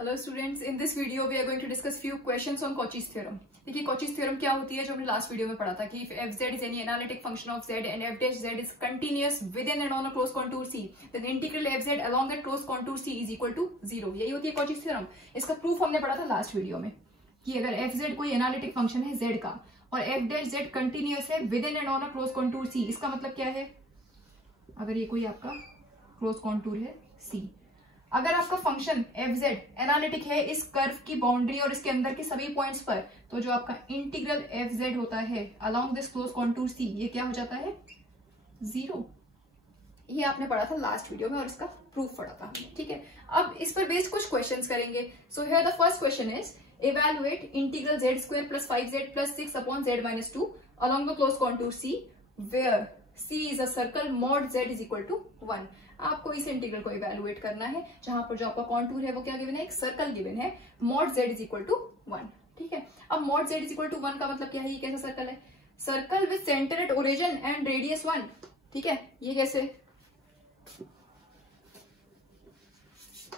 Hello students, in this video we are going to discuss few questions on Cauchy's theorem. देखिए Cauchy's theorem क्या होती है, जो हमने लास्ट वीडियो में पढ़ा था कि if f z is any analytic function of z and f dash z is continuous within and on a close contour c, then integral f z along that close contour c is equal to 0। यही होती है Cauchy's theorem. इसका proof हमने पढ़ा था last video में कि अगर एफ जेड कोई एनालिटिक फंक्शन है जेड का और एफ डैश जेड कंटिन्यूअस है within and on a close contour C, इसका मतलब क्या है, अगर ये कोई आपका क्लोज कॉन्टूर है सी, अगर आपका फंक्शन एफ जेड एनालिटिक है इस कर्व की बाउंड्री और इसके अंदर के सभी पॉइंट्स पर, तो जो आपका इंटीग्रल एफ जेड होता है अलोंग दिस क्लोज कॉन्टूर सी, ये क्या हो जाता है, 0। ये आपने पढ़ा था लास्ट वीडियो में और इसका प्रूफ पढ़ा था हमने। ठीक है, अब इस पर बेस्ड कुछ क्वेश्चंस करेंगे। So here the first question is evaluate integral z square plus 5z plus 6 upon z minus 2 along the closed contour C where C is a circle mod z is equal to 1। आपको इस integral को evaluate करना है जहां पर जो आपका contour है वो क्या गिवन है, एक सर्कल गिवन है, mod z is equal to 1। ठीक है, अब mod z is equal to 1 का मतलब क्या है, ये कैसा सर्कल है, circle with centre at origin and radius 1। ठीक है, ये कैसे,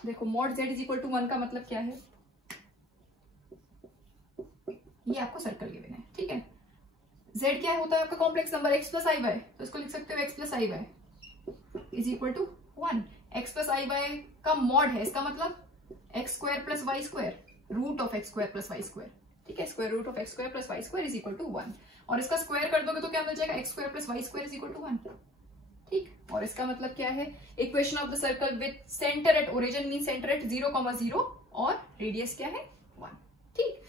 देखो mod z is equal to 1 का मतलब क्या है, ये आपको सर्कल गिवन है। ठीक है, z क्या होता है आपका complex number x plus i y, तो इसको लिख सकते हो x plus i y is equal to 1। x plus i y का मॉड है, इसका मतलब x square plus y square, root of x square plus y square. ठीक है, square root of x square plus y square is equal to 1, और इसका square कर दोगे तो क्या मिल जाएगा, x square plus y square is equal to 1। ठीक, और इसका मतलब क्या है, equation of the circle with centre at origin mean centre at 0,0 और रेडियस क्या है 1। ठीक,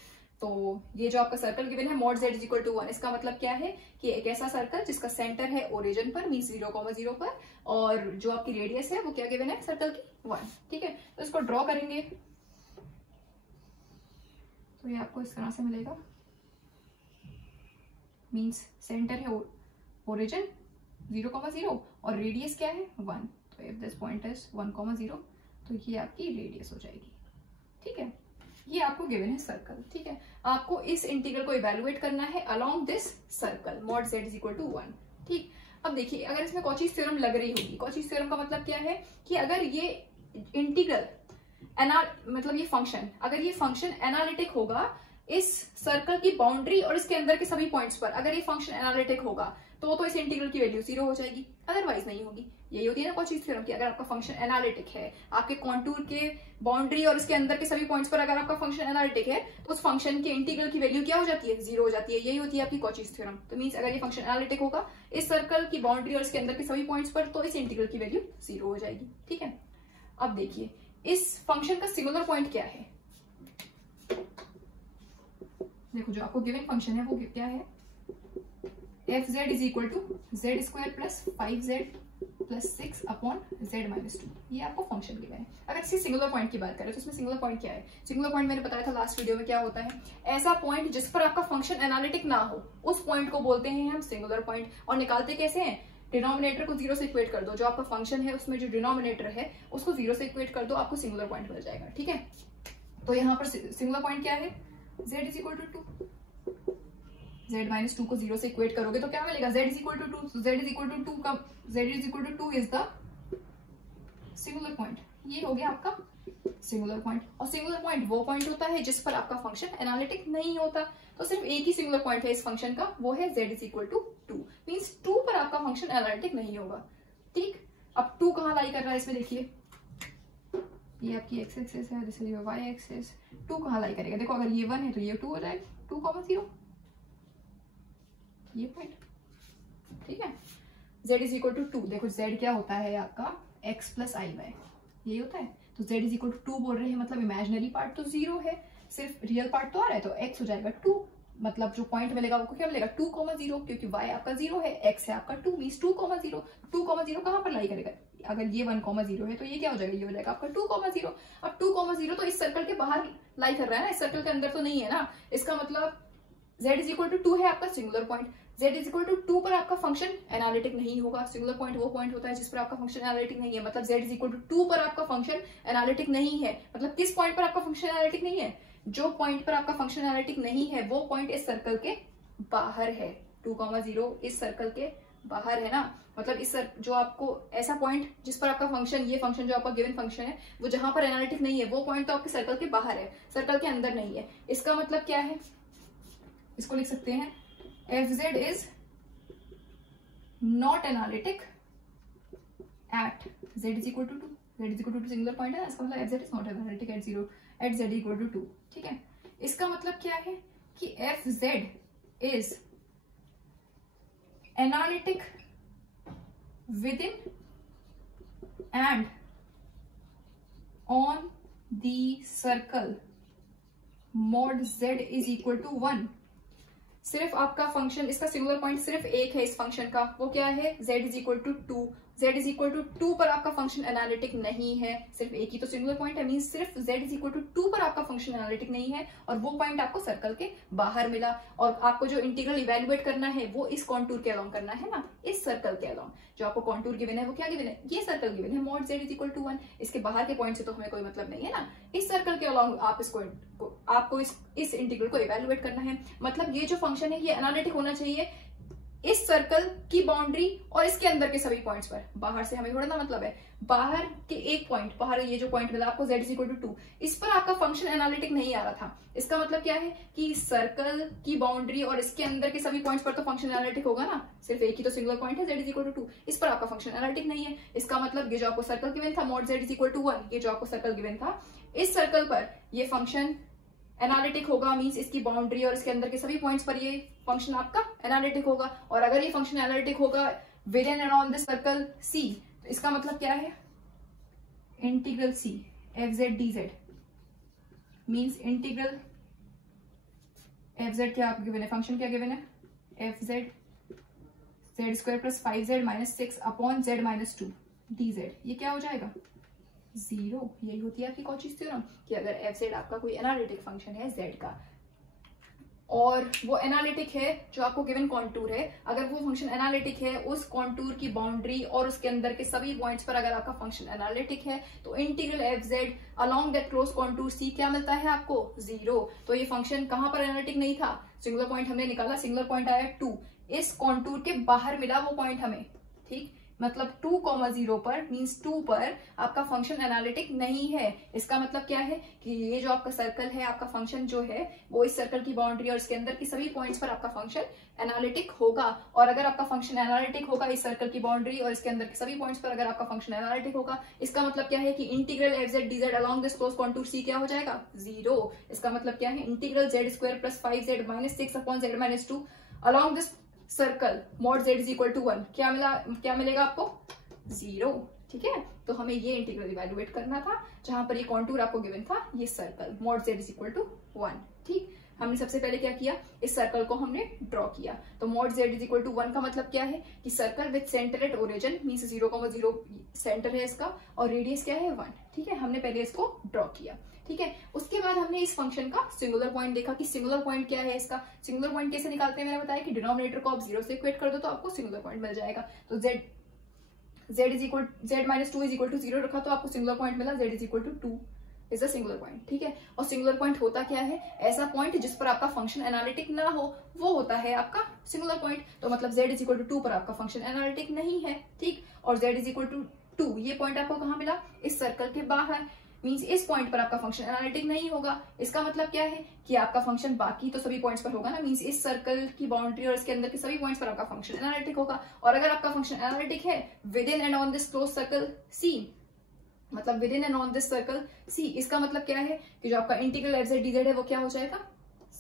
तो ये जो आपका सर्कल गिवन है mod z is equal to 1, इसका मतलब क्या है कि एक ऐसा सर्कल जिसका सेंटर है ओरिजिन पर मीन 0,0 पर और जो आपकी रेडियस है वो क्या गिवन है, सर्कल की 1। ठीक है, तो इसको ड्रॉ करेंगे तो ये आपको इस तरह से मिलेगा, मीन्स सेंटर है ओरिजिन 0,0 और रेडियस क्या है 1, तो इफ दिस पॉइंट इज 1,0 तो ये आपकी रेडियस हो जाएगी। ठीक है, ये आपको गिवन है सर्कल। ठीक है, आपको इस इंटीग्रल को इवेलुएट करना है along this circle mod z is equal to 1। ठीक, अब देखिए अगर इसमें कॉचीज थ्योरम लग रही होगी, कॉचीज थ्योरम का मतलब क्या है कि अगर ये इंटीग्रल मतलब ये फंक्शन, अगर ये फंक्शन एनालिटिक होगा इस सर्कल की बाउंड्री और इसके अंदर के सभी पॉइंट्स पर, अगर ये फंक्शन एनालिटिक होगा तो इस इंटीग्रल की वैल्यू 0 हो जाएगी, अदरवाइज नहीं होगी। यही होती है ना कॉचीज थ्योरम की, अगर आपका फंक्शन एनालिटिक है, आपके कॉन्टूर के बाउंड्री और इसके अंदर के सभी पॉइंट्स पर अगर आपका फंक्शन एनालिटिक है तो उस फंक्शन के इंटीग्रल की वैल्यू क्या हो जाती है, 0 हो जाती है। यही होती है आपकी कॉचीज थ्योरम। तो मींस अगर ये फंक्शन एनालिटिक होगा इस सर्कल की बाउंड्री और इसके अंदर के सभी पॉइंट्स पर, तो इस इंटीग्रल की वैल्यू 0 हो जाएगी। ठीक है, अब देखिए इस फंक्शन का सिंगुलर पॉइंट क्या है, देखो जो आपको गिवन फंक्शन है वो क्या है, f z is equal to z square plus 5z plus 6 upon z minus 2, ये आपको फंक्शन गिवन है। अगर इसकी सिंगुलर पॉइंट की बात करें तो इसमें सिंगुलर पॉइंट क्या है, सिंगुलर पॉइंट मैंने बताया था लास्ट वीडियो में क्या होता है, ऐसा पॉइंट जिस पर आपका फंक्शन एनालिटिक ना हो उस पॉइंट को बोलते हैं हम सिंगुलर पॉइंट। और निकालते कैसे हैं, डिनोमिनेटर को 0 से इक्वेट कर दो, जो आपका फंक्शन है उसमें जो डिनोमिनेटर है उसको 0 से इक्वेट कर दो, आपको सिंगुलर पॉइंट मिल जाएगा। ठीक है, तो यहाँ पर सिंगुलर पॉइंट क्या है, z is equal to 2, z minus 2 को 0 से इक्वेट करोगे तो क्या मिलेगा, z is equal to 2, z is equal to 2 का z is equal to 2 is the singular point. ये हो गया आपका सिंगुलर पॉइंट, और सिंगुलर पॉइंट वो पॉइंट होता है जिस पर आपका फंक्शन एनालिटिक नहीं होता। तो सिर्फ एक ही सिंगुलर पॉइंट है इस फंक्शन का, वो है z is equal to 2, means 2 पर आपका फंक्शन एनालिटिक नहीं होगा। ठीक, अब 2 कहाँ लाई कर रहा है इसमें, देखिए ये आपकी x एक्सिस है, this is your y axis, 2 कहाँ लाई करेगा, देखो अगर ये 1 है तो ये 2 हो जाएगा, 2,0 ये पॉइंट। ठीक है, z इज इक्वल टू 2, देखो z क्या होता है आपका x प्लस आई वाई, यही होता है। तो z इज इक्वल टू 2 बोल रहे हैं, मतलब इमेजिनरी पार्ट तो 0 है, सिर्फ रियल पार्ट तो आ रहा है, तो x हो जाएगा 2, मतलब जो पॉइंट मिलेगा वो क्या मिलेगा 2,0, क्योंकि y आपका 0 है, x है आपका 2 मीन्स 2,0। 2,0 कहाँ पर लाई करेगा, अगर ये 1,0 है तो ये क्या हो जाएगा, ये हो जाएगा आपका 2,0। अब 2,0 तो इस सर्कल के बाहर लाई कर रहा है ना, इस सर्कल के अंदर तो नहीं है ना, इसका मतलब z इज इक्वल टू 2 है आपका singular point. z is equal to 2 पर आपका फंक्शन एनालिटिक नहीं होगा, सिंगुलर पॉइंट वो पॉइंट होता है जिस पर आपका फंक्शन एनालिटिक नहीं है, मतलब z इज इक्वल टू 2 पर आपका फंक्शन एनालिटिक नहीं है। मतलब किस पॉइंट पर आपका फंक्शन एनालिटिक नहीं है, जो पॉइंट पर आपका फंक्शन एनालिटिक नहीं है वो पॉइंट इस सर्कल के बाहर है, 2,0 इस सर्कल के बाहर है ना, मतलब इस जो आपको ऐसा पॉइंट जिस पर आपका फंक्शन, ये फंक्शन जो आपका गिवन फंक्शन है वो जहां पर एनालिटिक नहीं है, वो पॉइंट तो आपके सर्कल के बाहर है, सर्कल के अंदर नहीं है। इसका मतलब क्या है, इसको लिख सकते हैं fz is not analytic at z is equal to 2। z is equal to singular point है, इसका मतलब fz is not analytic at 0 at z equal to 2। ठीक है, इसका मतलब क्या है कि fz is analytic within and on the circle mod z is equal to 1। सिर्फ आपका फंक्शन, इसका सिंगुलर पॉइंट सिर्फ एक है इस फंक्शन का, वो क्या है, z is equal to 2। z is equal to 2 पर आपका फंक्शन एनालिटिक नहीं है, सिर्फ एक ही तो सिंगुलर पॉइंट है, मींस सिर्फ z इज इक्वल टू 2 पर आपका फंक्शन एनालिटिक नहीं है, और वो पॉइंट आपको सर्कल के बाहर मिला। और आपको जो इंटीग्रल इवेल्युएट करना है वो इस कॉन्टूर के अलोंग करना है ना, इस सर्कल के अलोंग। जो आपको कॉन्टूर गिवन है वो क्या गिवन है, ये सर्कल गिवन है mod z is equal to 1। इसके बाहर के पॉइंट से तो हमें कोई मतलब नहीं है ना, इस सर्कल के अलोंग आप आपको इस इंटीग्रल को इवेल्युएट करना है। मतलब ये जो फंक्शन है ये एनालिटिक होना चाहिए इस सर्कल की बाउंड्री और इसके अंदर के सभी पॉइंट्स पर। बाहर से हमें थोड़ा ना मतलब है, बाहर के एक पॉइंट, बाहर ये जो पॉइंट मिला आपको z इज इक्वल टू 2, इस पर आपका फंक्शन एनालिटिक नहीं आ रहा था। इसका मतलब क्या है कि सर्कल की बाउंड्री और इसके अंदर के सभी पॉइंट्स पर तो फंक्शन एनालिटिक होगा ना, सिर्फ एक ही तो सिंगुलर पॉइंट है z इज इक्वल टू 2, इस पर आपका फंक्शन एनालिटिक नहीं है। इसका मतलब ये जो आपको सर्कल गिवन था mod z is equal to 1, ये जो आपको सर्कल गिवन था, इस सर्कल पर ये फंक्शन एनालिटिक होगा, मींस इसकी बाउंड्री और इसके अंदर के सभी पॉइंट्स पर ये फंक्शन आपका एनालिटिक होगा। और अगर ये फंक्शन एनालिटिक होगा with and around this circle C, तो इसका मतलब क्या है, integral C fz dz means integral fz क्या आपको गिवन है, फंक्शन क्या गिवन है, fz z square plus 5z minus 6 upon z minus 2 dz, ये क्या हो जाएगा 0। यही होती है आपकी कॉचीज थ्योरम कि अगर fz आपका कोई एनालिटिक फंक्शन है z का, और वो एनालिटिक है जो आपको गिवन कॉन्टूर है, अगर वो फंक्शन एनालिटिक है उस कॉन्टूर की बाउंड्री और उसके अंदर के सभी पॉइंट्स पर अगर आपका फंक्शन एनालिटिक है, तो integral fz along that close contour C क्या मिलता है आपको 0। तो ये फंक्शन कहां पर एनालिटिक नहीं था, सिंगुलर पॉइंट हमने निकाला, सिंगुलर पॉइंट आया 2, इस कॉन्टूर के बाहर मिला वो पॉइंट हमें। ठीक, मतलब 2,0 पर मींस 2 पर आपका फंक्शन एनालिटिक नहीं है। इसका मतलब क्या है कि ये जो आपका सर्कल है, आपका फंक्शन जो है वो इस सर्कल की बाउंड्री और इसके अंदर की सभी पॉइंट्स पर आपका फंक्शन एनालिटिक होगा। और अगर आपका फंक्शन एनालिटिक होगा इस सर्कल की बाउंड्री और इसके अंदर के सभी पॉइंट्स पर अगर आपका फंक्शन एनालिटिक होगा, इसका मतलब क्या है कि integral fz dz along this close contour C क्या हो जाएगा 0। इसका मतलब क्या है, integral z square plus 5z minus 6 upon z minus 2 along this circle mod z is equal to 1, क्या मिलेगा आपको 0। ठीक है, तो हमें ये इंटीग्रल इवैल्यूएट करना था जहां पर ये कॉन्टूर आपको गिवन था, ये circle mod z is equal to 1। ठीक, हमने सबसे पहले क्या किया, इस सर्कल को हमने ड्रॉ किया। तो mod z is equal to 1 का मतलब क्या है कि circle with centre at origin means 0,0 centre है इसका और रेडियस क्या है 1। ठीक है, हमने पहले इसको ड्रॉ किया। ठीक है, उसके बाद हमने इस फंक्शन का सिंगुलर पॉइंट देखा कि सिंगुलर पॉइंट क्या है इसका। सिंगुलर पॉइंट कैसे निकालते हैं, मैंने बताया कि डिनोमिनेटर को आप 0 से इक्वेट कर दो तो आपको सिंगुलर पॉइंट मिल जाएगा। तो z minus 2 is equal to 0 रखा तो आपको सिंगुलर पॉइंट मिला, z is equal to 2 is the singular point. ठीक है, और सिंगुलर पॉइंट होता क्या है, ऐसा पॉइंट जिस पर आपका फंक्शन एनालिटिक ना हो वो होता है आपका सिंगुलर पॉइंट। तो मतलब z इज इक्वल टू 2 पर आपका फंक्शन एनालिटिक नहीं है। ठीक, और z इज इक्वल टू 2 ये पॉइंट आपको कहाँ मिला, इस सर्कल के बाहर, मींस इस पॉइंट पर आपका फंक्शन एनालिटिक नहीं होगा। इसका मतलब क्या है कि आपका फंक्शन बाकी तो सभी पॉइंट्स पर होगा ना, मींस इस सर्कल की बाउंड्री और इसके अंदर के सभी पॉइंट्स पर आपका फंक्शन एनालिटिक होगा। और अगर आपका फंक्शन एनालिटिक है within and on this close circle C, मतलब with in and on this circle C, इसका मतलब क्या है कि जो आपका इंटीग्रल fz dz है वो क्या हो जाएगा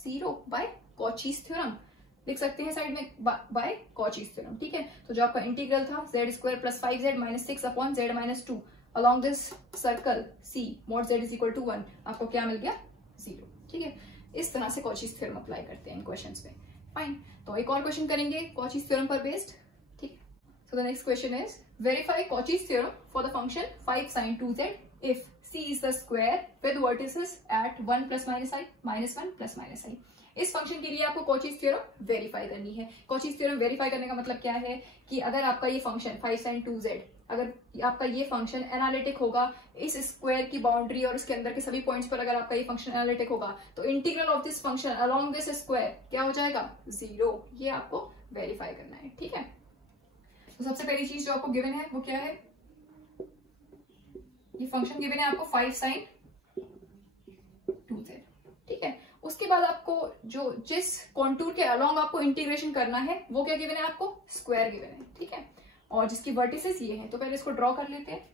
0 बाय कॉचीज थ्योरम। लिख सकते हैं साइड में बाय कॉचीज थ्योरम। ठीक है, तो जो आपका इंटीग्रल था z square plus 5z minus 6 upon z minus 2 along this circle C mod z is equal to 1, आपको क्या मिल गया 0। ठीक है, इस तरह से कॉचीज थ्योरम अप्लाई करते हैं इन क्वेश्चंस में। फाइन, तो एक और क्वेश्चन करेंगे कॉचीज थ्योरम पर बेस्ड। ठीक, so the next question is verify Cauchy's theorem for the function 5 sin 2z if C is the square with vertices at 1 plus minus I minus 1 plus minus I। इस function के लिए आपको Cauchy's theorem verify करनी है। Cauchy's theorem verify करने का मतलब क्या है कि अगर आपका ये फंक्शन 5 sin 2z, अगर आपका ये फंक्शन एनालिटिक होगा इस स्क्वायर की बाउंड्री और उसके अंदर के सभी पॉइंट्स पर, अगर आपका ये फंक्शन एनालिटिक होगा तो integral of this function along this square क्या हो जाएगा 0। ये आपको वेरीफाई करना है। ठीक है, तो सबसे पहली चीज जो आपको गिवन है वो क्या है, ये फंक्शन गिवन है आपको 5 sin 2z, ठीक है। उसके बाद आपको जो जिस कॉन्टूर के अलोंग आपको इंटीग्रेशन करना है वो क्या गिवन है, आपको स्क्वायर गिवन है, ठीक है। और जिसकी वर्टिसेस ये है, तो पहले इसको ड्रॉ कर लेते हैं।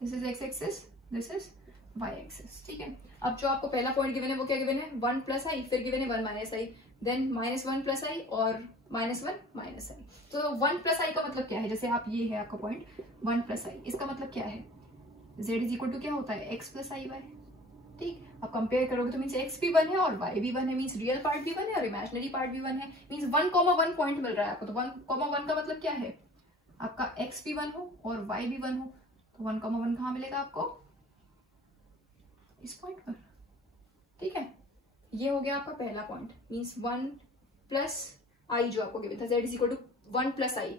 This is x axis, this is y axis, ठीक है। अब जो आपको पहला पॉइंट गिवन है वो क्या गिवन है, 1 प्लस आई, फिर गिवन है 1 माइनस आई, देन -1 प्लस आई और -1 माइनस आई। तो 1 प्लस आई का मतलब क्या है, जैसे आप ये है आपका पॉइंट 1 प्लस आई, इसका मतलब क्या है, z इज इक्वल टू क्या होता है, x प्लस आई वाई, ठीक। अब कंपेयर करोगे तो मीन्स x भी 1 है और y भी 1 है, मीन्स रियल पार्ट भी 1 है और इमेजिनरी पार्ट भी 1 है, मीन्स 1,1 पॉइंट मिल रहा है आपको। तो 1,1 का मतलब क्या है, आपका x भी 1 हो और y भी 1 हो, तो 1,1 कहाँ मिलेगा आपको, इस पॉइंट पर, ठीक है। ये हो गया आपका पहला पॉइंट, मीन्स 1 प्लस आई जो आपको गिवन था, z is equal to 1 plus i,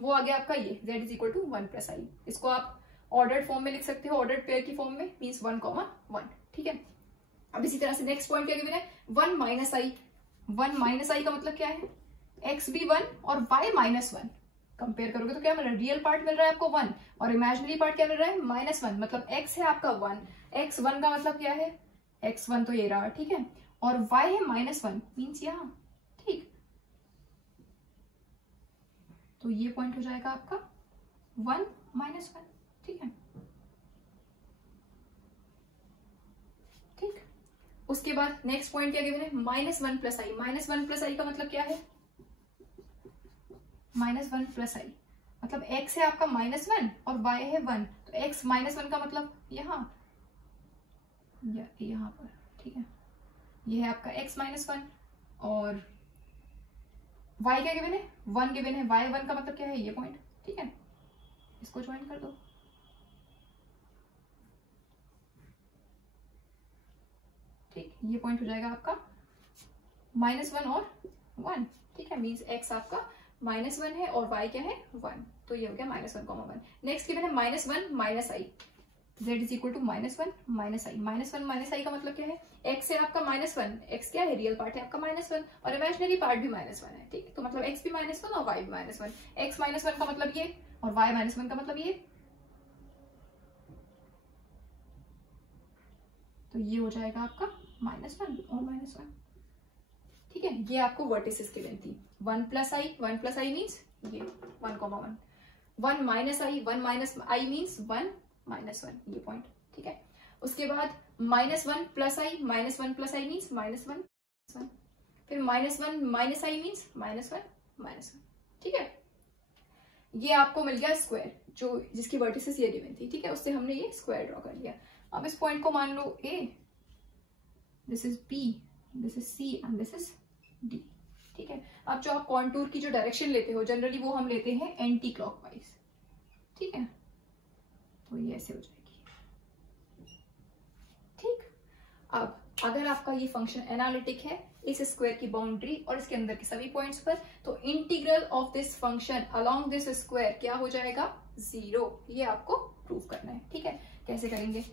वो आ गया आपका ये z is equal to 1 plus i. इसको आप ऑर्डर्ड फॉर्म में लिख सकते हो, ऑर्डर्ड पेयर की फॉर्म में, मीन्स 1,1, ठीक है। अब इसी तरह से नेक्स्ट पॉइंट क्या गिवन है, 1 माइनस आई। 1 माइनस आई का मतलब क्या है, x भी 1 और y -1। कंपेयर करोगे तो क्या मिल रहा है, रियल पार्ट मिल रहा है आपको 1 और इमेजिनरी पार्ट क्या मिल रहा है, -1। मतलब x है आपका 1, x1 का मतलब क्या है, x1 तो ये रहा, ठीक है, और y है -1, मीन्स यहाँ, ठीक। तो ये पॉइंट हो जाएगा आपका 1 -1, ठीक है, ठीक। उसके बाद नेक्स्ट पॉइंट क्या गिवन है, -1 प्लस आई। -1 प्लस आई का मतलब क्या है, -1 प्लस आई मतलब x है आपका -1 और y है 1, तो x -1 का मतलब यहाँ पर, ठीक है। ये है आपका x -1 और y क्या गिवन है, 1 गिवन है, y 1 का मतलब क्या है, ये पॉइंट, ठीक है। इसको ज्वाइन कर दो, ठीक। ये पॉइंट हो जाएगा आपका -1 और 1, ठीक है, मीन्स x आपका -1 है और y क्या है 1, तो ये हो गया -1,1। नेक्स्ट गिवन है -1 minus i, z is equal to -1 minus i. -1 minus i का मतलब क्या है, x है आपका -1, x क्या है, रियल पार्ट है आपका -1 और इमेजिनरी पार्ट भी -1 है, ठीक। तो मतलब x भी -1 और y भी -1, x -1 का मतलब ये और y -1 का मतलब ये, तो ये हो जाएगा आपका -1 और -1, ठीक है। ये आपको वर्टिसेस गिवन थी, 1 प्लस आई मीन्स ये 1,1, 1 minus i, 1 minus I means 1 -1, ये पॉइंट, ठीक है। उसके बाद -1 plus I, -1 plus I means -1, फिर -1 माइनस आई मीन्स -1, ठीक है। ये आपको मिल गया स्क्वायर, जो जिसकी वर्टिसेस ये गिवन थी, ठीक है, उससे हमने ये स्क्वायर ड्रॉ कर लिया। अब इस पॉइंट को मान लो A, this is B, this is C and this is D, ठीक है। अब जो आप कॉन्टूर की जो डायरेक्शन लेते हो जनरली वो हम लेते हैं एंटी क्लॉकवाइज, ठीक है, तो ये ऐसे हो जाएगी, ठीक। अब अगर आपका ये फंक्शन एनालिटिक है इस स्क्वायर की बाउंड्री और इसके अंदर के सभी पॉइंट्स पर, तो integral of this function along this square क्या हो जाएगा, 0। ये आपको प्रूव करना है, ठीक है। कैसे करेंगे,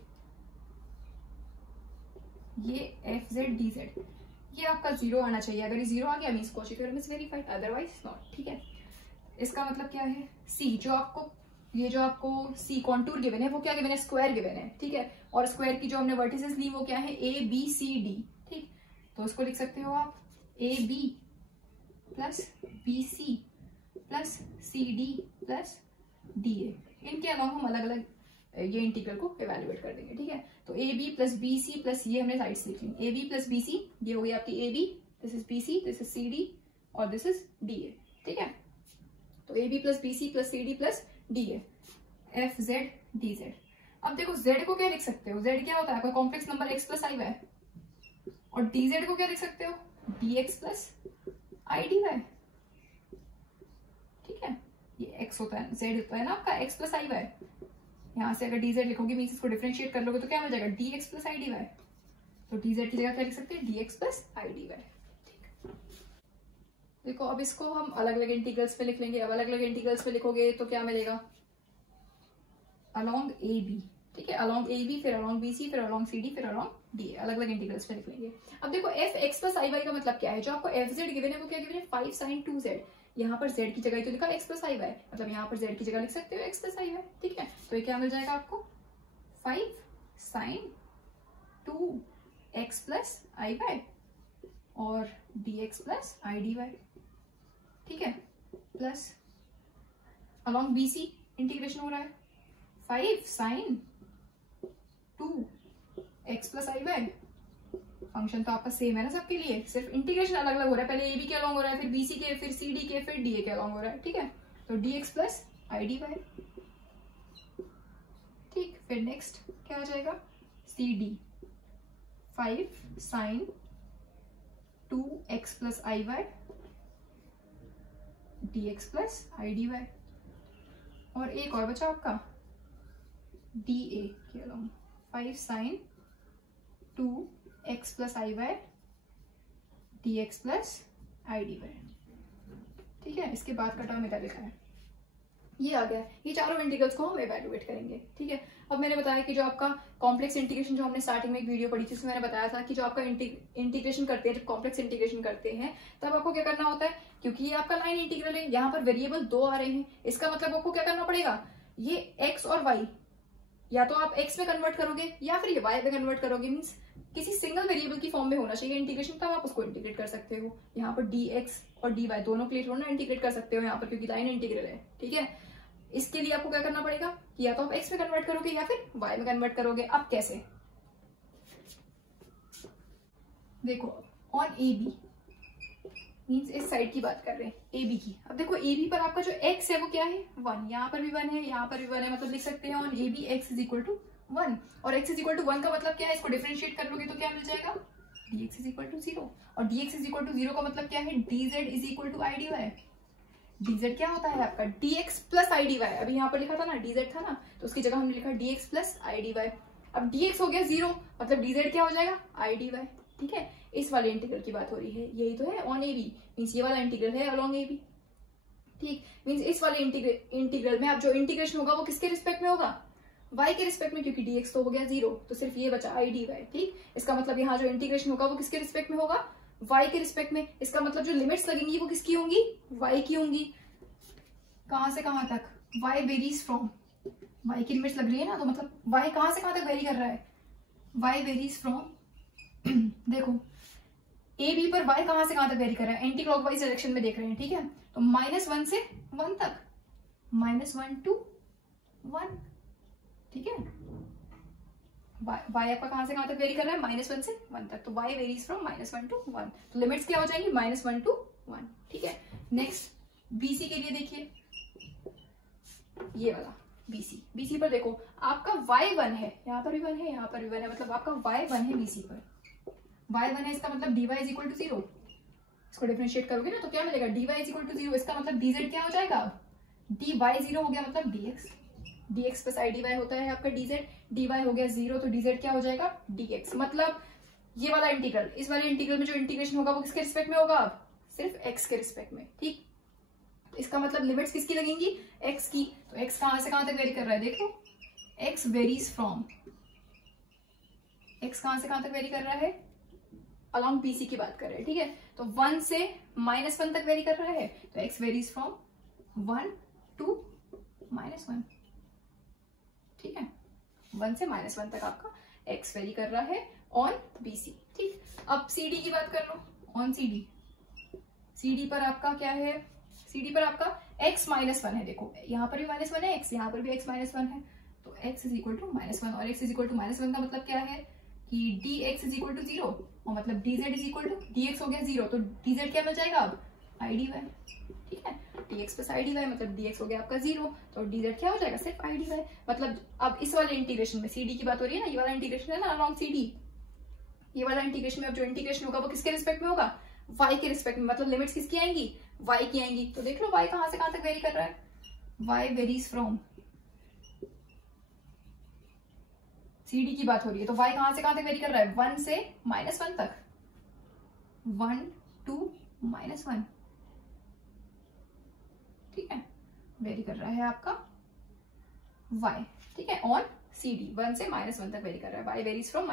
ये fz dz ये आपका 0 आना चाहिए, अगर ये 0 आ गया means Cauchy theorem is verified, otherwise not, ठीक है। इसका मतलब क्या है, c जो आपको c कॉन्टूर गिवन है वो क्या गिवन है, स्क्वायर गिवन है, ठीक है। और स्क्वायर की जो हमने वर्टिसेस ली वो क्या है, a b c d, ठीक। तो उसको लिख सकते हो आप a b plus b c plus c d plus d a। इनके अलावा हम अलग अलग ये इंटीग्रल को इवेल्युएट कर देंगे, ठीक है। तो A B plus B C plus ये हमने साइड्स लिख ली, A B plus B C, ये हो गई आपकी A B, this is B C, this is C D और दिस इज डी ए, ठीक है। तो A B plus B C plus C D plus D A, F Z D Z. अब देखो जेड को क्या लिख सकते हो, जेड क्या होता है आपका complex number x plus i y, और डी जेड को क्या लिख सकते हो, d x plus i d y, ठीक है। ये एक्स होता है, जेड होता है ना आपका एक्स प्लस आई वाई, यहाँ से अगर dz लिखोगे मीन्स इसको डिफरेंशिएट कर लोगे तो क्या मिल जाएगा, dx plus i d y. तो dz की जगह क्या लिख सकते हैं, dx plus i d y, ठीक। देखो अब इसको हम अलग अलग इंटीग्रल्स पे लिख लेंगे। अब अलग अलग इंटीग्रल्स पे लिखोगे तो क्या मिलेगा, अलोंग ए बी, ठीक है। अलॉन्ग ए बी, फिर अलॉन्ग बी सी, फिर अलॉन्ग सी डी, फिर अलॉन्ग डी ए, अलग अलग इंटीग्रल्स पे लिख लेंगे। अब देखो F x plus i y का मतलब क्या है, जो आपको एफ जेड गिवन है वो क्या गिवन है 5 sin 2z। यहाँ पर z की जगह तो लिखा x प्लस आई वाई, मतलब यहाँ पर z की जगह लिख सकते हो x प्लस आई वाई, ठीक है। तो ये क्या मिल जाएगा आपको 5 sin 2x plus i y और dx plus i d y, ठीक है, plus along b c integration हो रहा है 5 sin 2x plus i y. Function तो आपका सेम है ना सबके लिए, सिर्फ इंटीग्रेशन अलग अलग हो रहा है, पहले ए बी के अलॉन्ग हो रहा है, फिर बी सी के, फिर सी डी के, फिर डी ए के अलॉन्ग हो रहा है, ठीक है। तो dx plus i d y, ठीक। फिर नेक्स्ट क्या आ जाएगा c d 5 sin 2x plus i y dx plus i d y, और एक और बचा आपका डी ए के along 5 sin 2x plus i y dx plus i d y, ठीक है। इसके बाद का टर्म इधर लिखा है, ये आ गया। ये चारों इंटीग्रल्स को हम इवैल्यूएट करेंगे, ठीक है। अब मैंने बताया कि जो आपका कॉम्प्लेक्स इंटीग्रेशन, जो हमने स्टार्टिंग में एक वीडियो पढ़ी थी उसमें मैंने बताया था कि जो आपका इंटीग्रेशन करते हैं, जब कॉम्प्लेक्स इंटीग्रेशन करते हैं तब आपको क्या करना होता है, क्योंकि ये आपका लाइन इंटीग्रल है, यहाँ पर वेरिएबल 2 आ रहे हैं, इसका मतलब आपको क्या करना पड़ेगा, ये x और y या तो आप x में कन्वर्ट करोगे या फिर ये y में कन्वर्ट करोगे, मीन्स किसी सिंगल वेरिएबल की फॉर्म में होना चाहिए इंटीग्रेशन, तब आप उसको इंटीग्रेट कर सकते हो। यहाँ पर dx और dy दोनों के लिए थोड़ा ना इंटीग्रेट कर सकते हो यहाँ पर, क्योंकि लाइन इंटीग्रल है, ठीक है। इसके लिए आपको क्या करना पड़ेगा कि या तो आप x में कन्वर्ट करोगे या फिर y में कन्वर्ट करोगे। अब कैसे, देखो ऑन ए बी, मीन्स इस साइड की बात कर रहे हैं ए बी की। अब देखो ए बी पर आपका जो x है वो क्या है 1, यहाँ पर भी 1 है, यहाँ पर भी 1 है, मतलब लिख सकते हैं on a b x is equal to 1, और x इज इक्वल टू 1 का मतलब क्या है, इसको डिफरेंशिएट कर लोगे तो क्या मिल जाएगा dx इज इक्वल टू 0, और dx इज इक्वल टू 0 का मतलब क्या है dz is equal to i d y. dz क्या होता है आपका dx plus i d y, अभी यहाँ पर लिखा था ना dz था ना, तो उसकी जगह हमने लिखा dx plus i d y. अब dx हो गया 0, मतलब dz क्या हो जाएगा आई डी वाई, ठीक है। इस वाले इंटीग्रल की बात हो रही है, यही तो है ऑन ए बी, मीन्स ये वाला इंटीग्रल है अलॉन्ग ए बी, ठीक। मीन्स इस वाले इंटीग्रल में अब जो इंटीग्रेशन होगा वो किसके रिस्पेक्ट में होगा, y के रिस्पेक्ट में, क्योंकि dx तो हो गया 0, तो सिर्फ ये बचा आई डी वाई, ठीक। इसका मतलब यहाँ जो इंटीग्रेशन होगा वो किसके रिस्पेक्ट में होगा, y के रिस्पेक्ट में। इसका मतलब जो लिमिट्स लगेंगी वो किसकी होंगी, y की होंगी। कहां से कहां तक, y वेरीज फ्रॉम, y की लिमिट्स लग रही है ना, तो मतलब y कहां से कहां तक वेरी कर रहा है, y वेरीज फ्रॉम देखो ए बी पर y कहां से कहां तक वेरी कर रहा है, एंटी क्लॉकवाइज डायरेक्शन में देख रहे हैं, ठीक है। तो -1 से 1 तक, -1 to 1, ठीक है। y आपका कहां से कहां तक वेरी कर रहा है, -1 से 1 तक, तो y वेरीज फ्रॉम -1 to 1, तो लिमिट्स क्या हो जाएंगी -1 to 1, ठीक है। नेक्स्ट BC के लिए देखिए, ये वाला BC पर देखो आपका y1 है, यहाँ पर भी 1 है, यहाँ पर भी 1 है, मतलब आपका y1 है BC पर, y1 है, इसका मतलब dy इज इक्वल टू 0, इसको डिफरेंशिएट करोगे ना तो क्या मिलेगा dy इज इक्वल टू 0, इसका मतलब dz क्या हो जाएगा, dy 0 हो गया, मतलब dx plus i d y होता है आपका dz, dy हो गया 0, तो dz क्या हो जाएगा dx, मतलब ये वाला इंटीग्रल, इस वाले इंटीग्रल में जो इंटीग्रेशन होगा वो किसके रिस्पेक्ट में होगा, अब सिर्फ x के रिस्पेक्ट में, ठीक। इसका मतलब लिमिट्स किसकी लगेंगी, x की, तो x कहां से कहां तक वेरी कर रहा है, देखो x वेरीज फ्रॉम, x कहां से कहां तक वेरी कर रहा है, अलॉन्ग BC की बात कर रहे हैं, ठीक है। तो 1 से -1 तक वेरी कर रहा है, तो x वेरीज फ्रॉम 1 to -1, ठीक है। 1 से -1 तक आपका x वेरी कर रहा है ऑन BC, ठीक। अब CD की बात कर लो, ऑन CD पर आपका क्या है, CD पर आपका x -1 है, देखो यहाँ पर भी -1 है x, यहाँ पर भी x -1 है, तो x इज इक्वल टू -1, और x इज इक्वल टू -1 का मतलब क्या है कि dx इज इक्वल टू 0, और मतलब dz is equal to, dx हो गया 0, तो dz क्या मिल जाएगा अब आई डी वाई, ठीक है। dx plus i d y, मतलब dx हो गया आपका 0, तो dz क्या हो जाएगा सिर्फ आई डी वाई। मतलब अब इस वाले इंटीग्रेशन में CD की बात हो रही है ना, ये वाला इंटीग्रेशन है ना अलॉन्ग CD, ये वाला इंटीग्रेशन में अब जो इंटीग्रेशन होगा वो किसके रिस्पेक्ट में होगा, y के रिस्पेक्ट में, मतलब लिमिट्स किसकी आएंगी, y की आएंगी। तो देख लो y कहां से कहां तक वेरी कर रहा है, y वेरीज फ्रॉम, CD की बात हो रही है, तो y कहां से कहां तक वेरी कर रहा है, 1 से -1 तक, 1 to -1, ठीक है, वेरी कर रहा है आपका y, ठीक है, ऑन सी डी 1 से -1 तक वेरी कर रहा है, वाई वेरीज फ्रॉम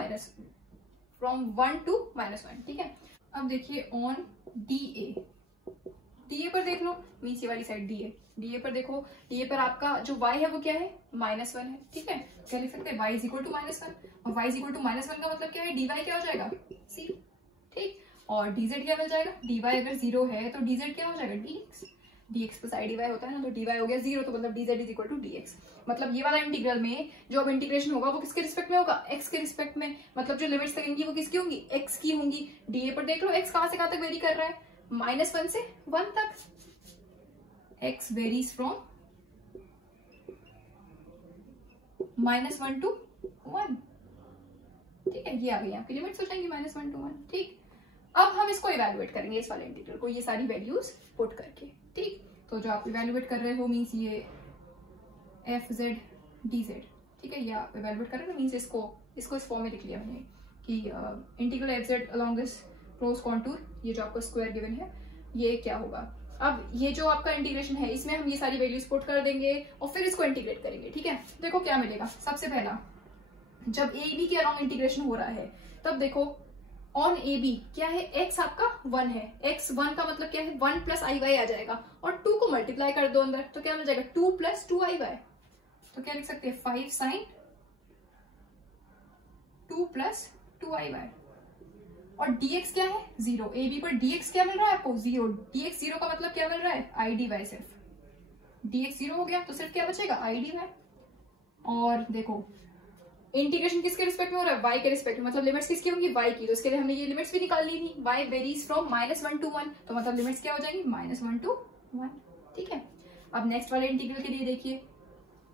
1 to -1, ठीक है। अब देखिए ऑन डी ए पर देख लो, मीन्स ये वाली साइड डी ए पर देखो, डी ए पर आपका जो y है वो क्या है, -1 है, ठीक है। क्या लिख सकते हैं, y इज इक्वल टू -1, और y इज इक्वल टू -1 का मतलब क्या है, dy क्या हो जाएगा, c, ठीक। और dz क्या मिल जाएगा, dy अगर 0 है तो dz क्या हो जाएगा, dx plus i d y होता है ना, तो dy हो गया 0, तो मतलब dz is equal to dx। मतलब ये वाला इंटीग्रल में जो अब इंटीग्रेशन होगा वो किसके रिस्पेक्ट में होगा, x के रिस्पेक्ट में, मतलब जो लिमिट्स लगेंगी वो किसकी होंगी, x की होंगी। dA पर देख लो x कहां से कहां तक वेरी कर रहा है, -1 से 1 तक, x वेरीज फ्रॉम -1 to 1, ठीक है। ये आ गई आपकी लिमिट्स हो जाएंगी -1 to 1, ठीक। अब हम इसको इवैल्यूएट करेंगे, इस वाले इंटीग्रल को, ये सारी वैल्यूज पुट करके, ठीक। तो जो आप इवैल्यूएट कर रहे हो मीन्स ये एफ जेड डी जेड, ठीक है, ये आप इवैल्यूएट कर रहे हो मीन्स इसको इस फॉर्म में लिख लिया मैंने कि integral f z along this close contour, ये जो आपका स्क्वायर गिवन है ये क्या होगा। अब ये जो आपका इंटीग्रेशन है इसमें हम ये सारी वैल्यूज पुट कर देंगे और फिर इसको इंटीग्रेट करेंगे, ठीक है। देखो क्या मिलेगा, सबसे पहला जब ए बी के अलोंग इंटीग्रेशन हो रहा है तब देखो ऑन ए बी क्या है, x आपका 1 है, x 1 का मतलब क्या है, 1 प्लस आई वाई आ जाएगा, और 2 को मल्टीप्लाई कर दो अंदर तो क्या मिल जाएगा, 2 प्लस 2 आई वाई, तो क्या लिख सकते हैं 5 साइन 2 प्लस 2 आई वाई। और dx क्या है 0, ए बी पर dx क्या मिल रहा है आपको 0, dx 0 का मतलब क्या मिल रहा है, आई डी वाई, सिर्फ dx 0 हो गया तो सिर्फ क्या बचेगा, आई डी वाई। और देखो इंटीग्रेशन किसके रिस्पेक्ट में हो रहा है, y के रिस्पेक्ट में, मतलब लिमिट्स किसकी होंगी, y की, तो इसके लिए हमने ये लिमिट्स भी निकालनी थी, y वेरीज फ्रॉम -1 to 1, तो मतलब लिमिट्स क्या हो जाएंगी, -1 to 1, ठीक है। अब नेक्स्ट वाले इंटीग्रल के लिए देखिए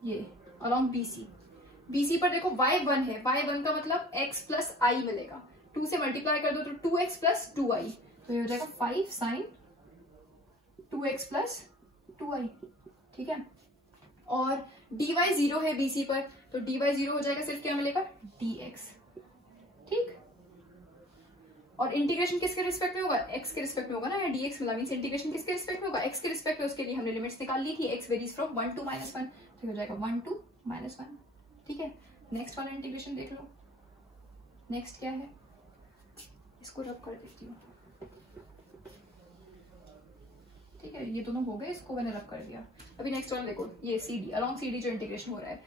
ये अलोंग BC पर देखो y 1 है, y 1 का मतलब x प्लस आई मिलेगा, 2 से मल्टीप्लाई कर दो तो 2x प्लस 2i, तो ये हो जाएगा 5 साइन 2x प्लस 2i, ठीक है। और dy 0 है BC पर, तो dy 0 हो जाएगा, सिर्फ क्या मिलेगा, dx, ठीक। और इंटीग्रेशन किसके रिस्पेक्ट में होगा, x के रिस्पेक्ट में होगा ना, या dx मिला मींस इंटीग्रेशन किसके रिस्पेक्ट में होगा, x के रिस्पेक्ट में, उसके लिए हमने लिमिट्स निकाल ली थी, x वेरीज फ्रॉम 1 to -1, तो हो जाएगा 1 to -1, ठीक है। नेक्स्ट वाला इंटीग्रेशन देख लो, नेक्स्ट क्या है, इसको रब कर देती हूँ, ठीक है, ये दोनों हो गए, इसको मैंने रब कर दिया। अभी नेक्स्ट वाला देखो, ये CD अलोंग CD जो इंटीग्रेशन हो रहा है,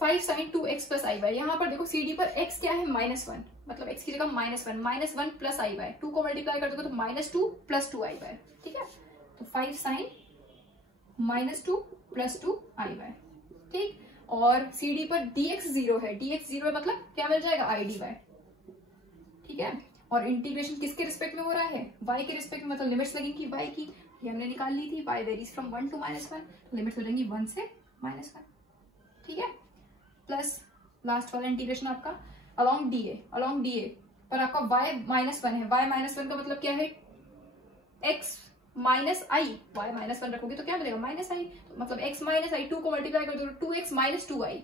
5 sign 2x plus i Y, यहाँ पर देखो CD पर x क्या है, -1, मतलब x की जगह -1 प्लस आई वाई, 2 को मल्टीप्लाई कर दोगे तो -2 प्लस 2 आई वाई, ठीक है। तो 5 साइन -2 प्लस 2 आई वाई, ठीक। और CD पर dx 0 है, dx 0 मतलब क्या मिल जाएगा, आई डी वाई, ठीक है। और इंटीग्रेशन किसके रिस्पेक्ट में हो रहा है, y के रिस्पेक्ट में, मतलब लिमिट्स लगेंगी y की, ये हमने निकाल ली थी, y varies from 1 to -1, limits हो जाएंगी 1 से -1, ठीक है। प्लस लास्ट वाला इंटीग्रेशन आपका अलोंग DA पर आपका y -1 है, y -1 का मतलब क्या है, x माइनस आई, y -1 रखोगे तो क्या मिलेगा, -i, तो मतलब x माइनस आई, 2 को मल्टीप्लाई कर दो 2x minus 2i,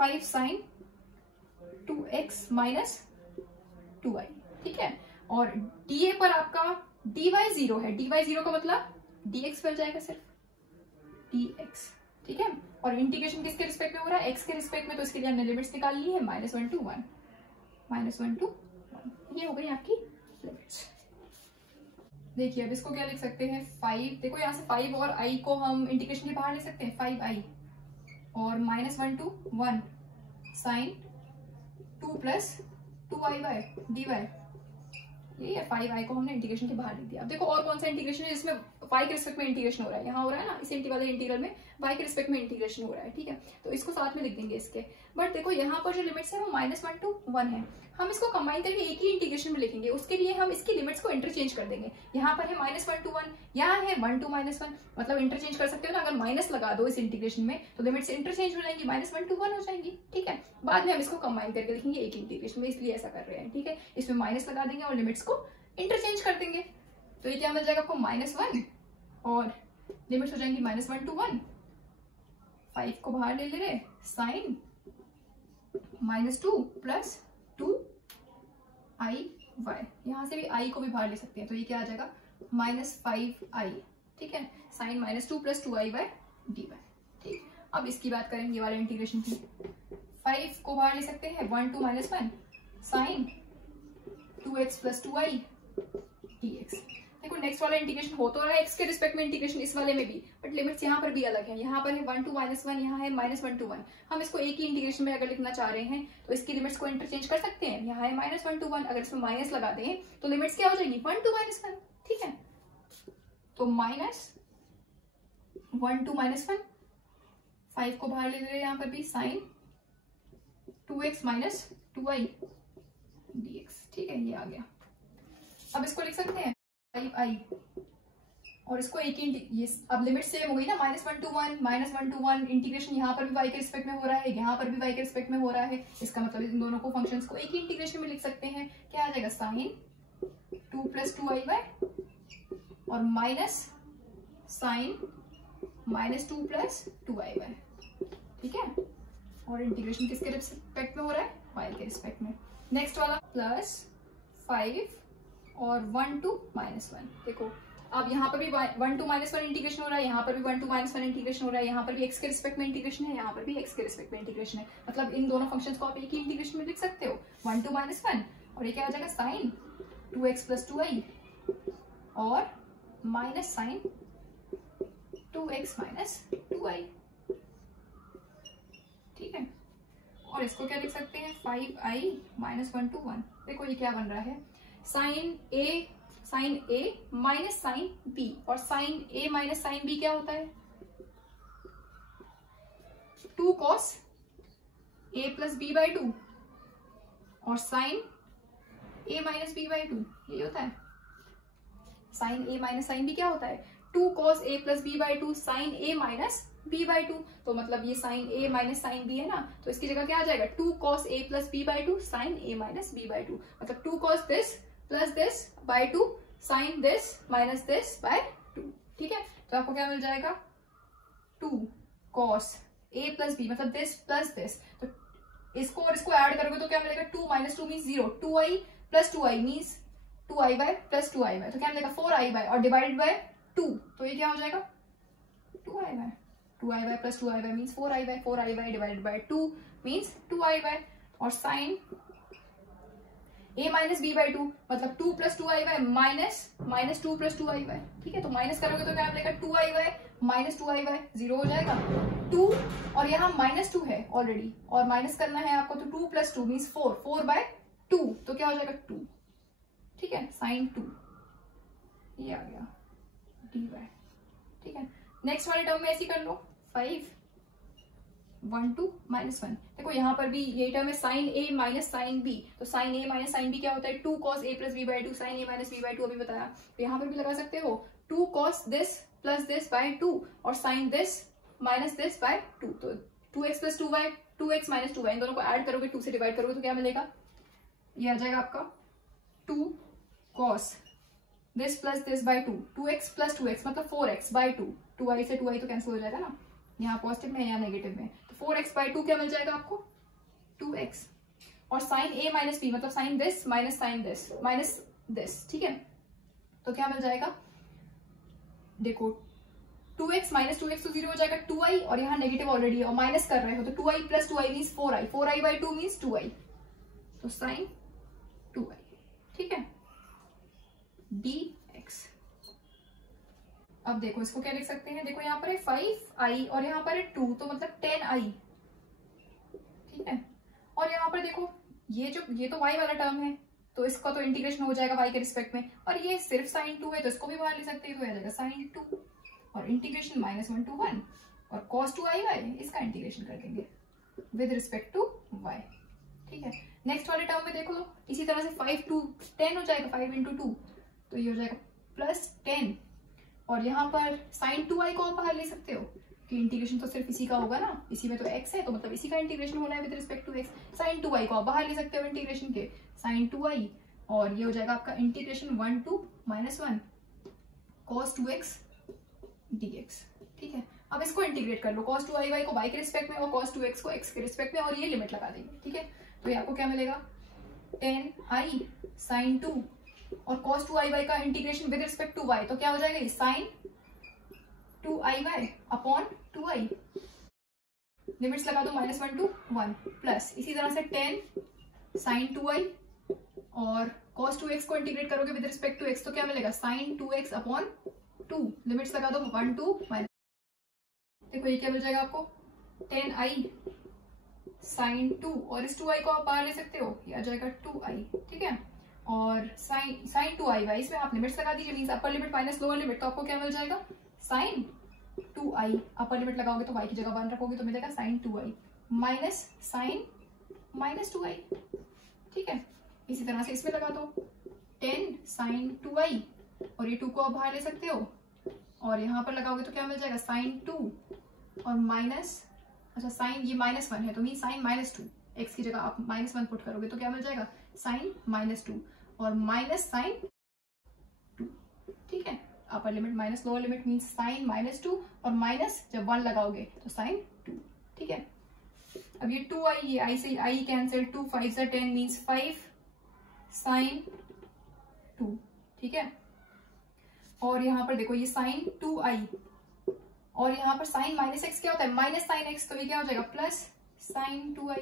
5 sign 2x minus 2i, ठीक है। और DA पर आपका dy 0 है, dy 0 का मतलब dx मिल जाएगा, सिर्फ dx, ठीक है। और इंटीग्रेशन किसके रिस्पेक्ट में हो रहा है, x के रिस्पेक्ट में, तो इसके लिए हमने लिमिट्स निकाल ली है, -1 to 1, -1 to 1, ये हो गई आपकी लिमिट्स। देखिए अब इसको क्या लिख सकते हैं, 5, देखो यहाँ से 5 और i को हम इंटीग्रेशन के बाहर ले सकते हैं, 5i और -1 to 1 sine 2 plus 2i by dy, यही है, 5i को हमने इंटीग्रेशन के बाहर लिख दिया। अब देखो और कौन सा इंटीग्रेशन है जिसमें y के रिस्पेक्ट में इंटीग्रेशन हो रहा है, यहाँ हो रहा है ना, इस वाले इंटीग्रल में y के रिस्पेक्ट में इंटीग्रेशन हो रहा है, ठीक है। तो इसको साथ में लिख देंगे इसके, बट देखो यहाँ पर जो लिमिट्स है वो -1 to 1 है, हम इसको कंबाइन करके एक ही इंटीग्रेशन में लिखेंगे, उसके लिए हम इसकी लिमिट्स को इंटरचेंज कर देंगे। यहाँ पर है -1 to 1, यहाँ है 1 to -1, मतलब इंटरचेंज कर सकते हो ना, अगर माइनस लगा दो इस इंटीग्रेशन में तो लिमिट्स इंटरचेंज हो जाएंगी, -1 to 1 हो जाएंगी, ठीक है। बाद में हम इसको कंबाइन करके लिखेंगे एक इंटीग्रेशन में, इसलिए ऐसा कर रहे हैं, ठीक है। इसमें माइनस लगा देंगे और लिमिट्स को इंटरचेंज कर देंगे, तो ये क्या मिल जाएगा आपको, -1 और लिमिट्स हो जाएंगी -1 to 1, 5 को बाहर ले रहे, साइन -2 प्लस 2i y, यहाँ से भी i को भी बाहर ले सकते हैं, तो ये क्या आ जाएगा, -5i, ठीक है, sign -2 plus 2i y dy, ठीक। अब इसकी बात करेंगे ये वाले इंटीग्रेशन की। 5 को बाहर ले सकते हैं, 1 2 -1 साइन 2x + 2i dx। देखो नेक्स्ट वाला इंटीग्रेशन हो तो रहा है x के रिस्पेक्ट में इंटीग्रेशन इस वाले में भी, बट लिमिट्स यहाँ पर भी अलग है। यहाँ पर है 1 2 -1, यहाँ है -1 to 1। हम इसको एक ही इंटीग्रेशन में अगर लिखना चाह रहे हैं तो इसकी लिमिट्स को इंटरचेंज कर सकते हैं। यहाँ है -1 to 1, अगर इसमें माइनस लगा दें तो लिमिट्स क्या हो जाएगी, 1 to -1। ठीक है, तो -1 to -1, 5 को बाहर ले ले यहाँ पर भी, साइन 2x - 2i dx। ठीक है, ये आ गया। अब इसको लिख सकते हैं 5i, और इसको एक ही, ये अब लिमिट सेम हो गई ना, -1 to 1 -1 to 1। इंटीग्रेशन यहाँ पर भी y के रिस्पेक्ट में हो रहा है, यहाँ पर भी y के रिस्पेक्ट में हो रहा है। इसका मतलब इन दोनों को फंक्शंस को एक ही इंटीग्रेशन में लिख सकते हैं। क्या आ जाएगा, साइन 2 + 2i और माइनस साइन -2 + 2i। ठीक है, और इंटीग्रेशन किसके रिस्पेक्ट में हो रहा है, y के रिस्पेक्ट में। नेक्स्ट वाला +5 और 1 to -1। देखो अब यहाँ पर भी 1 to -1 इंटीग्रेशन हो रहा है, यहाँ पर भी 1 to -1 इंटीग्रेशन हो रहा है, यहाँ पर भी x के रिस्पेक्ट में इंटीग्रेशन है, यहाँ पर भी x के रिस्पेक्ट में इंटीग्रेशन है। मतलब इन दोनों फंक्शंस को आप एक ही इंटीग्रेशन में लिख सकते हो, 1 to -1, और ये क्या हो जाएगा, साइन 2x + 2i और माइनस साइन 2x - 2i। ठीक है, और इसको क्या लिख सकते हैं, 5i - 1 to 1। देखो ये क्या बन रहा है, sine a minus sine b, और sine a minus sine b क्या होता है, 2 cos a + b/2, और साइन a - b/2 ये होता है। Sine a minus sine b क्या होता है, 2 cos a + b/2 sign a - b/2। तो मतलब ये sine a minus sine b है ना, तो इसकी जगह क्या आ जाएगा, 2 cos a + b/2 sign a - b/2। मतलब 2 cos this + this by 2 sine this minus this by 2। ठीक है, तो आपको क्या मिल जाएगा, 2 cos a + b, मतलब this + this। तो इसको और इसको ऐड करोगे तो क्या मिलेगा, 2 - 2 means 0, 2i + 2i means 2i + 2i। तो क्या मिलेगा, 4i और डिवाइडेड बाय 2, तो ये क्या हो जाएगा, 2i। 2i + 2i means 4i, 4i divided by 2 means 2i। और साइन a - b/2 मतलब 2 + 2i माइनस 2 + 2i। ठीक है, तो माइनस करोगे तो क्या मिलेगा, 2i - 2i 0 हो जाएगा। 2 और यहाँ -2 है ऑलरेडी, और माइनस करना है आपको, तो 2 + 2 मीन्स 4/2, तो क्या हो जाएगा, 2। ठीक है, साइन 2 ये आ गया dy। ठीक है, नेक्स्ट वाले टर्म में ऐसे कर लो, 5 1 to -1। देखो यहाँ पर भी ये टर्म है sine a minus sine b, तो sine a minus sine b क्या होता है, 2 cos a + b/2 sign a - b/2 अभी बताया। तो यहाँ पर भी लगा सकते हो, 2 cos this + this by 2 और sine this minus this by 2। तो 2x + 2y 2x - 2y, इन दोनों को ऐड करोगे, 2 से डिवाइड करोगे तो क्या मिलेगा, ये आ जाएगा आपका 2 cos this + this by 2, 2x + 2x मतलब 4x by 2, 2i से 2i तो कैंसिल हो जाएगा ना, यहाँ पॉजिटिव में या नेगेटिव में, तो 4x by 2 क्या मिल जाएगा आपको, 2x। और साइन a - b मतलब sine this minus sine this minus this। ठीक है, तो क्या मिल जाएगा, देखो 2x - 2x तो 0 हो जाएगा, 2i और यहाँ नेगेटिव ऑलरेडी है और माइनस कर रहे हो, तो 2i + 2i means 4i, 4i / 2 means 2i, तो साइन 2i। ठीक है, dx। अब देखो इसको क्या लिख सकते हैं, देखो यहाँ पर है 5i और यहाँ पर है 2, तो मतलब 10i। ठीक है, और यहाँ पर देखो ये तो y वाला टर्म है, तो इसका तो इंटीग्रेशन हो जाएगा y के रिस्पेक्ट में, और ये सिर्फ साइन 2 है तो इसको भी बाहर ले सकते हैं, तो आ जाएगा साइन 2 और इंटीग्रेशन -1 to 1 और cos 2i इसका इंटीग्रेशन कर देंगे विद रिस्पेक्ट टू y। ठीक है, नेक्स्ट वाले टर्म में देखो लो, इसी तरह से 5 to 10 हो जाएगा, 5 × 2 तो ये हो जाएगा +10, और यहाँ पर साइन 2i को आप बाहर ले सकते हो कि इंटीग्रेशन तो सिर्फ इसी का होगा ना, इसी में तो x है, तो मतलब इसी का इंटीग्रेशन होना है with respect to x। Sine 2i को आप बाहर ले सकते हो इंटीग्रेशन के, साइन 2i, और ये हो जाएगा आपका integration 1 to -1 cos 2x dx। ठीक है, अब इसको इंटीग्रेट कर लो, cos 2i को y के रिस्पेक्ट में और cos 2x को x के रिस्पेक्ट में, और ये लिमिट लगा देंगे। ठीक है, तो ये आपको क्या मिलेगा, 10i साइन 2 और cos 2i का integration with respect to y, तो क्या हो जाएगा, साइन 2i/2i। लिमिट्स लगा दो -1 to 1 प्लस इसी तरह से 10 sin 2i और cos 2x को इंटीग्रेट करोगे विद रिस्पेक्ट टू x तो क्या मिलेगा sin 2x अपॉन 2 लिमिट्स लगा दो 1 to -। देखो ये क्या मिल जाएगा आपको 10i sin 2 और इस 2i को आप बाहर ले सकते हो, ये आ जाएगा 2i, ठीक है। और sin 2i इसमें आप लिमिट्स लगा दीजिए, means upper limit minus lower limit, तो आपको क्या मिल जाएगा sin 2i, अपर लिमिट लगाओगे तो y की जगह 1 रखोगे तो मिलेगा sin 2i minus sin -2i, ठीक है। इसी तरह से इसमें लगा दो 10 sin 2i और ये 2 को आप बाहर ले सकते हो और यहाँ पर लगाओगे तो क्या मिल जाएगा sin 2 और माइनस, अच्छा साइन ये -1 है तो मीन sin -2, x की जगह आप -1 पुट करोगे तो क्या मिल जाएगा sin -2 और माइनस sin 2, ठीक है। Upper limit minus lower limit means sin -2 और माइनस जब 1 लगाओगे तो sin 2, ठीक है। अब ये 2i, ये i से i कैंसिल, 2 5 से 10 मीन्स 5 sin 2, ठीक है। और यहाँ पर देखो ये sin 2i और यहाँ पर sin -x क्या होता है माइनस sin x, तो ये क्या हो जाएगा प्लस sin 2i,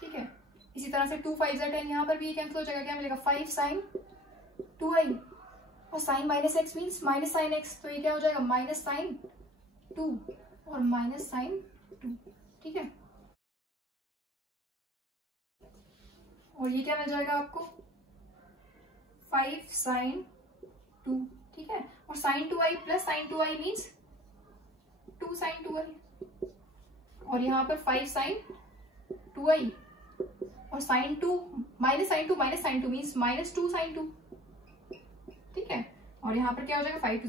ठीक है। इसी तरह से 2 5 से 10 यहाँ पर भी ये कैंसिल हो जाएगा, क्या मिलेगा 5 sin 2i और sin -x means minus sin x, तो ये क्या हो जाएगा माइनस sin 2 और माइनस sin 2, ठीक है। और ये क्या मिल जाएगा आपको 5 sin 2, ठीक है। और sin 2i plus sin 2i means 2 sin 2i और यहाँ पर 5 sin 2i और sin 2 minus sin 2 means -2 sin 2, ठीक है। और यहाँ पर क्या हो जाएगा 5 to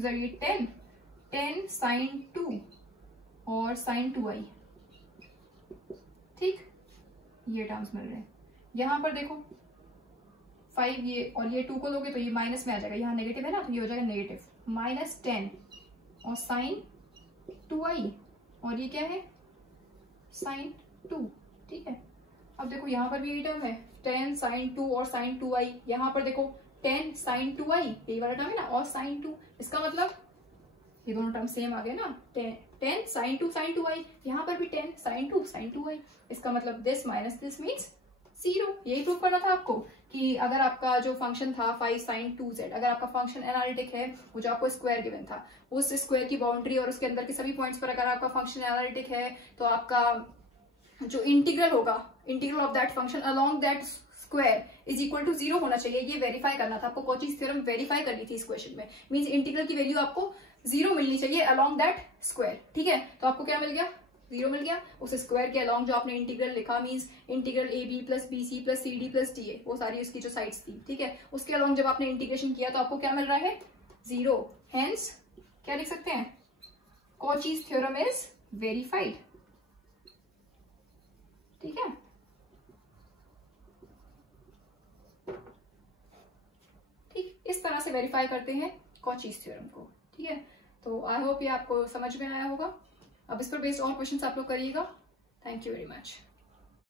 10 sin 2 और sin 2i, ठीक, ये टर्म्स मिल रहे हैं। यहाँ पर देखो 5 ये और ये 2 को लोगे तो ये माइनस में आ जाएगा, यहाँ नेगेटिव है ना तो ये हो जाएगा नेगेटिव -10 और sin 2i और ये क्या है sin 2, ठीक है। अब देखो यहाँ पर भी ये टर्म है 10 sin 2 और sin 2i, यहाँ पर देखो 10 sin 2i यही वाला टर्म है ना और sin 2, इसका मतलब ये दोनों टर्म सेम आ गए ना, 10 sin 2 sin 2i, यहाँ पर भी 10 sin 2 sin 2i, इसका मतलब दिस माइनस दिस मीन्स 0। यही प्रूव करना था आपको कि अगर आपका जो फंक्शन था 5 sin 2z, अगर आपका फंक्शन एनालिटिक है, वो जो आपको स्क्वायर गिवन था उस स्क्वायर की बाउंड्री और उसके अंदर के सभी पॉइंट्स पर अगर आपका फंक्शन एनालिटिक है तो आपका जो इंटीग्रल होगा, integral of that function along that square is equal to 0 होना चाहिए। ये वेरीफाई करना था आपको, कॉचीज थ्योरम वेरीफाई करनी थी इस क्वेश्चन में, मींस इंटीग्रल की वैल्यू आपको 0 मिलनी चाहिए अलोंग दैट स्क्वायर, ठीक है। तो आपको क्या मिल गया 0 मिल गया, उस स्क्वायर के अलोंग जो आपने इंटीग्रल लिखा means integral AB plus BC plus CD plus DA, वो सारी उसकी जो साइड्स थी, ठीक है, उसके अलोंग जब आपने इंटीग्रेशन किया तो आपको क्या मिल रहा है 0, हेंस क्या लिख सकते हैं कॉचीज थ्योरम इज वेरीफाइड, ठीक है। ठीक, इस तरह से वेरीफाई करते हैं कॉचीज थ्योरम को, ठीक है। तो आई होप ये आपको समझ में आया होगा। अब इस पर बेस्ड और क्वेश्चंस आप लोग करिएगा। Thank you very much.